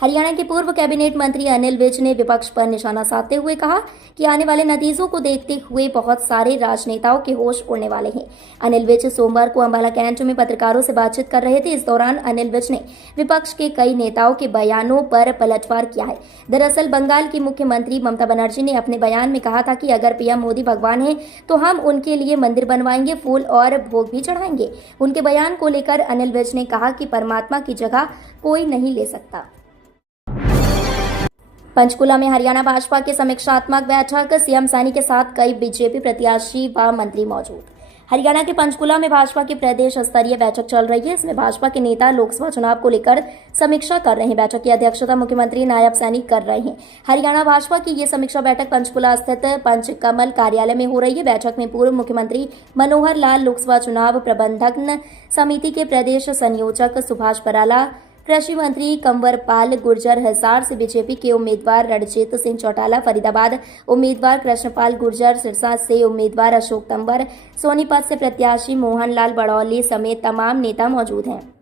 हरियाणा के पूर्व कैबिनेट मंत्री अनिल विज ने विपक्ष पर निशाना साधते हुए कहा कि आने वाले नतीजों को देखते हुए बहुत सारे राजनेताओं के होश उड़ने वाले हैं। अनिल विज सोमवार को अंबाला कैंट में पत्रकारों से बातचीत कर रहे थे। इस दौरान अनिल विज ने विपक्ष के कई नेताओं के बयानों पर पलटवार किया है। दरअसल बंगाल की मुख्यमंत्री ममता बनर्जी ने अपने बयान में कहा था कि अगर पीएम मोदी भगवान है तो हम उनके लिए मंदिर बनवाएंगे, फूल और भोग भी चढ़ाएंगे। उनके बयान को लेकर अनिल विज ने कहा कि परमात्मा की जगह कोई नहीं ले सकता। पंचकुला में हरियाणा भाजपा की समीक्षात्मक बैठक, सीएम सैनी के साथ कई बीजेपी प्रत्याशी व मंत्री मौजूद। हरियाणा के पंचकुला में भाजपा की प्रदेश स्तरीय बैठक चल रही है। इसमें भाजपा के नेता लोकसभा चुनाव को लेकर समीक्षा कर रहे हैं। बैठक की अध्यक्षता मुख्यमंत्री नायब सैनी कर रहे हैं। हरियाणा भाजपा की ये समीक्षा बैठक पंचकुला स्थित पंचकमल कार्यालय में हो रही है। बैठक में पूर्व मुख्यमंत्री मनोहर लाल, लोकसभा चुनाव प्रबंधन समिति के प्रदेश संयोजक सुभाष बराला, कृषि मंत्री कंवरपाल गुर्जर, हिसार से बीजेपी के उम्मीदवार रणजीत सिंह चौटाला, फरीदाबाद उम्मीदवार कृष्णपाल गुर्जर, सिरसा से उम्मीदवार अशोक तंवर, सोनीपत से प्रत्याशी मोहन लाल बड़ौली समेत तमाम नेता मौजूद हैं।